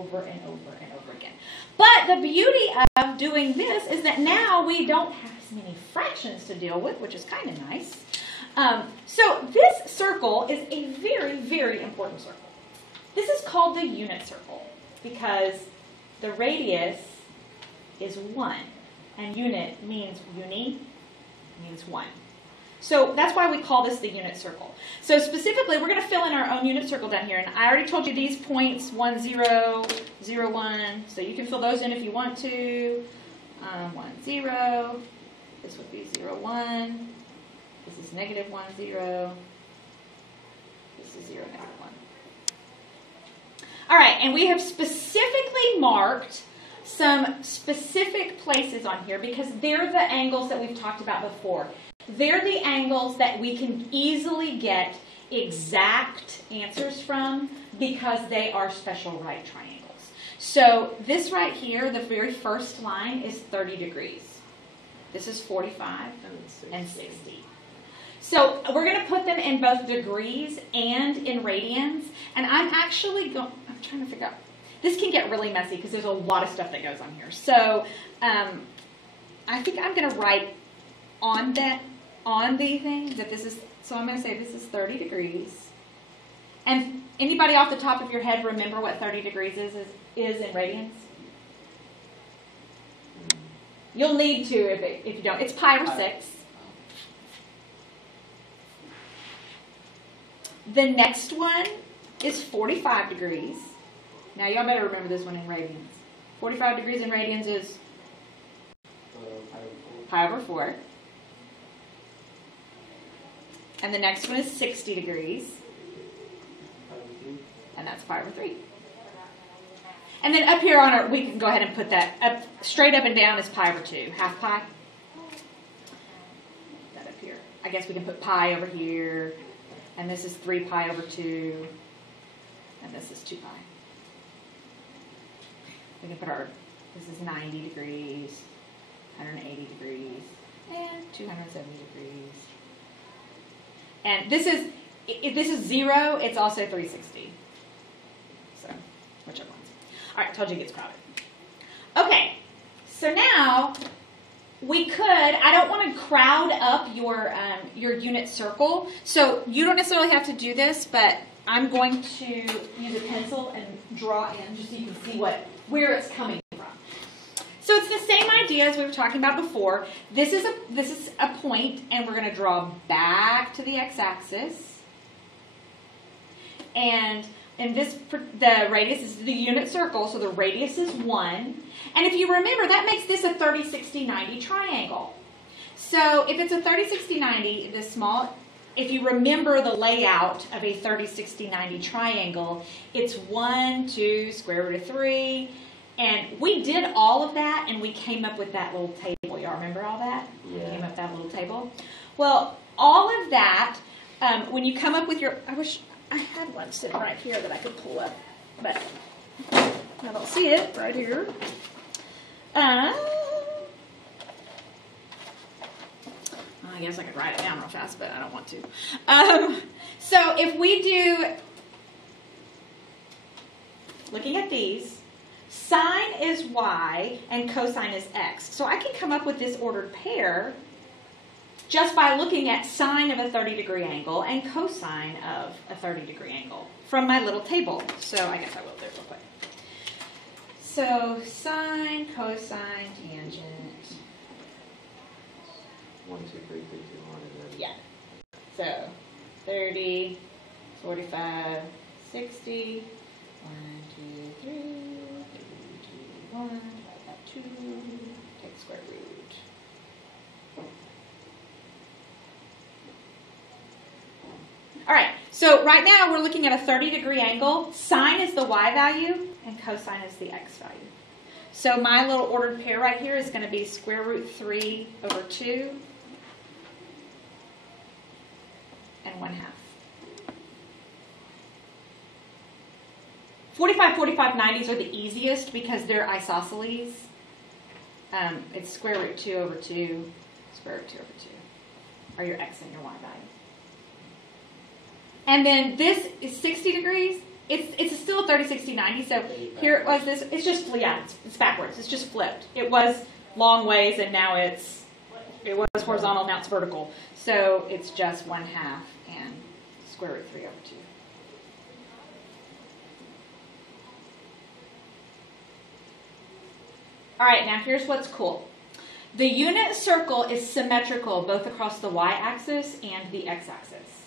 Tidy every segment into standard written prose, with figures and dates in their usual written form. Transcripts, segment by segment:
over and over and over again. But the beauty of doing this is that now we don't have as many fractions to deal with, which is kind of nice. So this circle is a very, very important circle. This is called the unit circle because the radius is 1. And unit means means 1. So that's why we call this the unit circle. So specifically, we're going to fill in our own unit circle down here. And I already told you these points, 1, 0, 0, 1. So you can fill those in if you want to. 1, 0. This would be 0, 1. This is negative 1, 0. This is 0, negative 1. All right, and we have specifically marked some specific places on here because they're the angles that we've talked about before. They're the angles that we can easily get exact answers from because they are special right triangles. So this right here, the very first line is 30 degrees. This is 45 and 60. So we're going to put them in both degrees and in radians. And I'm trying to figure out. This can get really messy because there's a lot of stuff that goes on here. So I think I'm going to write on the thing that this is, so I'm going to say this is 30 degrees. And anybody off the top of your head remember what 30 degrees is in radians? You'll need to if you don't. It's pi over 6. The next one is 45 degrees. Now y'all better remember this one in radians. 45 degrees in radians is pi over 4. And the next one is 60 degrees. And that's pi over 3. And then up here on our, we can go ahead and put that up, straight up and down is pi over 2. Half pi. That up here. I guess we can put pi over here. And this is 3 pi over 2. And this is 2 pi. We can put this is 90 degrees, 180 degrees, and 270 degrees. And if this is 0, it's also 360. So, whichever ones. All right, told you it gets crowded. Okay, so now we could, I don't want to crowd up your unit circle, so you don't necessarily have to do this, but I'm going to use a pencil and draw in just so you can see where it's coming from. So it's the same idea as we were talking about before. This is a point, and we're going to draw back to the x-axis. And the radius is the unit circle, so the radius is 1. And if you remember, that makes this a 30, 60, 90 triangle. So if it's a 30, 60, 90, if you remember the layout of a 30, 60, 90 triangle, it's 1, 2, square root of 3. And we did all of that, and we came up with that little table. Y'all remember all that? Yeah. We came up with that little table. Well, all of that, when you come up with your, I wish I had one sitting right here that I could pull up, but I don't see it right here. I guess I could write it down real fast, but I don't want to. So if we do, looking at these, sine is y and cosine is x. So I can come up with this ordered pair just by looking at sine of a 30-degree angle and cosine of a 30-degree angle from my little table. So I guess I will do it real quick. So sine, cosine, tangent. 1, 2, 3, 3, 2, 1, and then... Yeah. So 30, 45, 60, 1, 2, 3, 1, divide by 2, take square root. All right, so right now we're looking at a 30-degree angle. Sine is the y value, and cosine is the x value. So my little ordered pair right here is going to be square root 3 over 2 and 1/2. 45, 45, 90s are the easiest because they're isosceles. It's square root 2 over 2, square root 2 over 2 are your x and your y value. And then this is 60 degrees. it's still 30, 60, 90. So here it was this. It's just, yeah, it's backwards. It's just flipped. It was long ways, and now it was horizontal, now it's vertical. So it's just 1/2 and square root 3 over 2. All right, now here's what's cool. The unit circle is symmetrical both across the y-axis and the x-axis.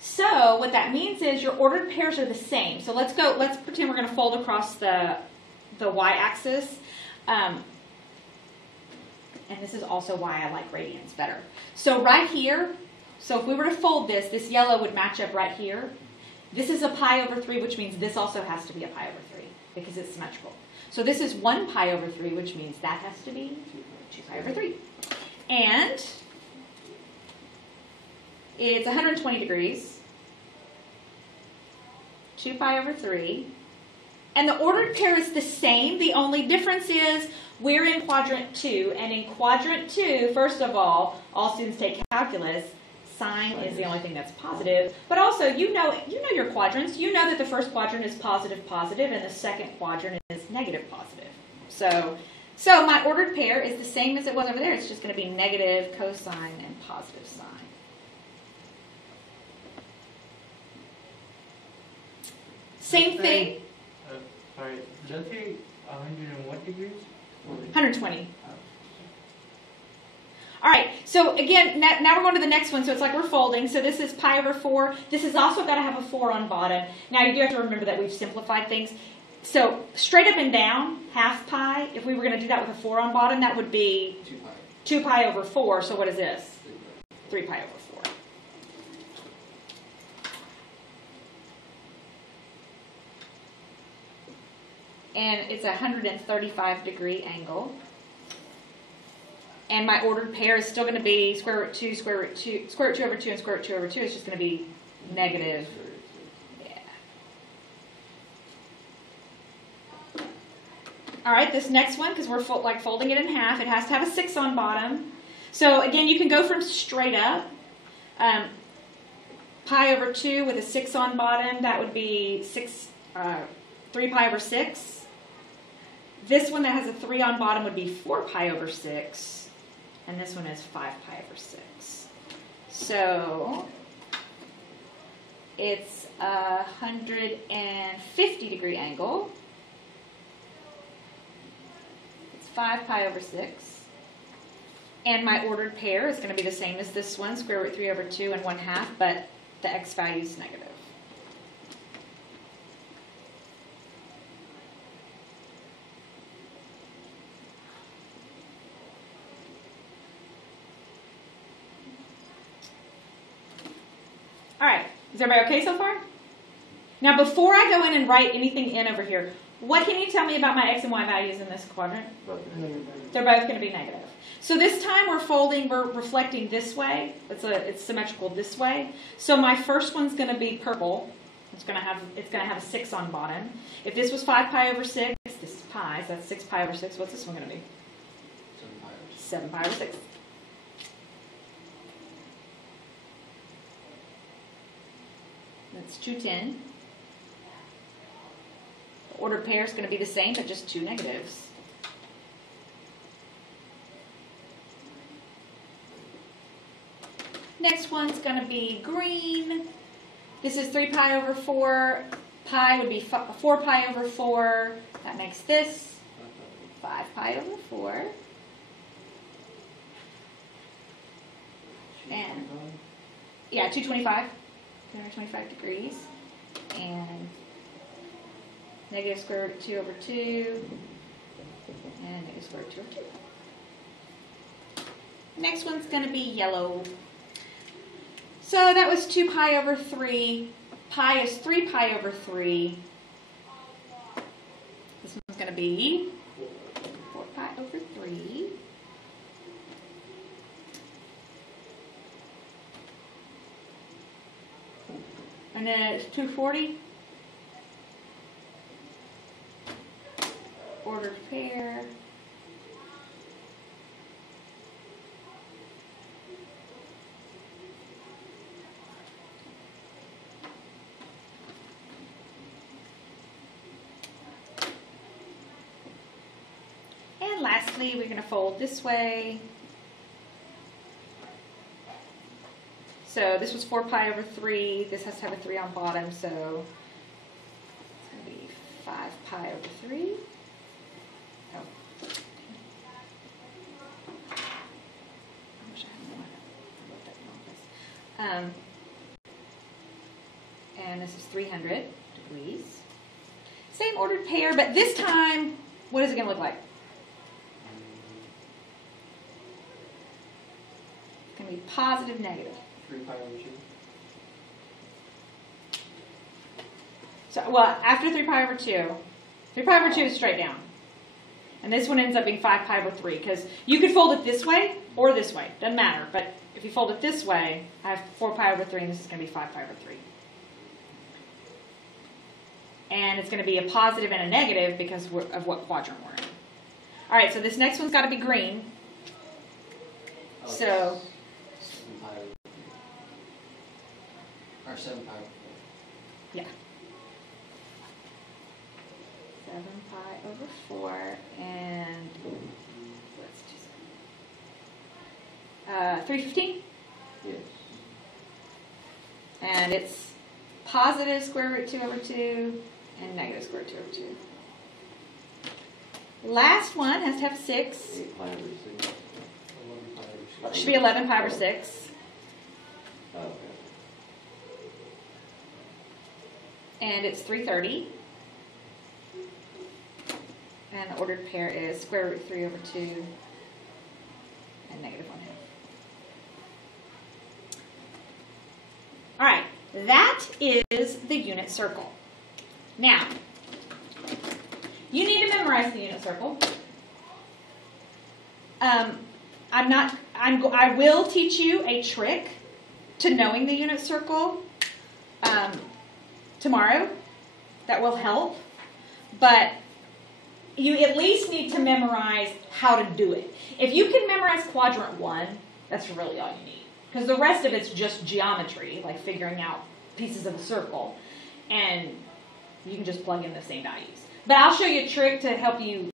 So what that means is your ordered pairs are the same. So let's pretend we're going to fold across the y-axis. And this is also why I like radians better. So right here, so if we were to fold this yellow would match up right here. This is a pi over 3, which means this also has to be a pi over 3 because it's symmetrical. So this is 1 pi over 3, which means that has to be 2 pi over 3. And it's 120 degrees, 2 pi over 3. And the ordered pair is the same. The only difference is we're in quadrant 2. And in quadrant 2, first of all students take calculus. Sign is the only thing that's positive. But also, you know your quadrants. You know that the first quadrant is positive, positive, and the second quadrant is negative, positive. So my ordered pair is the same as it was over there. It's just going to be negative cosine and positive sine. Same thing. Sorry, does it say 100 degrees? 120. All right, so again, now we're going to the next one. So it's like we're folding. So this is pi over 4. This has also got to have a 4 on bottom. Now you do have to remember that we've simplified things. So straight up and down, half pi. If we were going to do that with a 4 on bottom, that would be 2 pi over 4. So what is this? 3 pi over 4. And it's a 135 degree angle. And my ordered pair is still going to be square root 2, square root 2, square root 2 over 2, and square root 2 over 2. It's just going to be negative. Yeah. All right, this next one, because we're folding it in half, it has to have a 6 on bottom. So again, you can go from straight up. Pi over 2 with a 6 on bottom, that would be 3 pi over 6. This one that has a 3 on bottom would be 4 pi over 6. And this one is 5 pi over 6. So it's a 150 degree angle. It's 5 pi over 6. And my ordered pair is going to be the same as this one, square root 3 over 2 and 1/2, but the x value is negative. All right, is everybody okay so far? Now before I go in and write anything in over here, what can you tell me about my x and y values in this quadrant? They're both going to be negative. So this time we're reflecting this way. It's symmetrical this way. So my first one's going to be purple. It's going to have a 6 on bottom. If this was 5 pi over 6, this is pi, so that's 6 pi over 6. What's this one going to be? 7 pi over 6. That's 210. The ordered pair is going to be the same, but just 2 negatives. Next one's going to be green. This is 3 pi over 4. Pi would be 4 pi over 4. That makes this 5 pi over 4. And yeah, 225. 225 degrees. And negative square root of 2 over 2. And negative square root of 2 over 2. Next one's going to be yellow. So that was 2 pi over 3. Pi is 3 pi over 3. This one's going to be 4 pi over 3. And then it's 240. Ordered pair. slightly. We're going to fold this way. So this was 4 pi over 3. This has to have a 3 on bottom, so it's going to be 5 pi over 3. Oh. I wish I had more. I wrote that in office. And this is 300 degrees. Same ordered pair, but this time, what is it going to look like? It's going to be positive, negative. 3 pi over 2. So, well, after 3 pi over 2, 3 pi over 2 is straight down. And this one ends up being 5 pi over 3, because you could fold it this way or this way. Doesn't matter. But if you fold it this way, I have 4 pi over 3, and this is going to be 5 pi over 3. And it's going to be a positive and a negative because of what quadrant we're in. All right, so this next one's got to be green. Oh, So, 7 pi over 4. Or 7 pi over 4. yeah. 7 pi over 4, and let's do 315. Yes. And it's positive square root 2 over 2 and negative square root 2 over 2. Last one has to have 6. 8 pi over 6. 11 pi over It should be 11 pi over 6. Oh, okay. And it's 330. And the ordered pair is square root 3 over 2 and negative 1/2. All right, that is the unit circle. Now, you need to memorize the unit circle. I will teach you a trick to knowing the unit circle tomorrow. That will help, but you at least need to memorize how to do it. If you can memorize quadrant 1, that's really all you need. Because the rest of it's just geometry, like figuring out pieces of a circle. And you can just plug in the same values. But I'll show you a trick to help you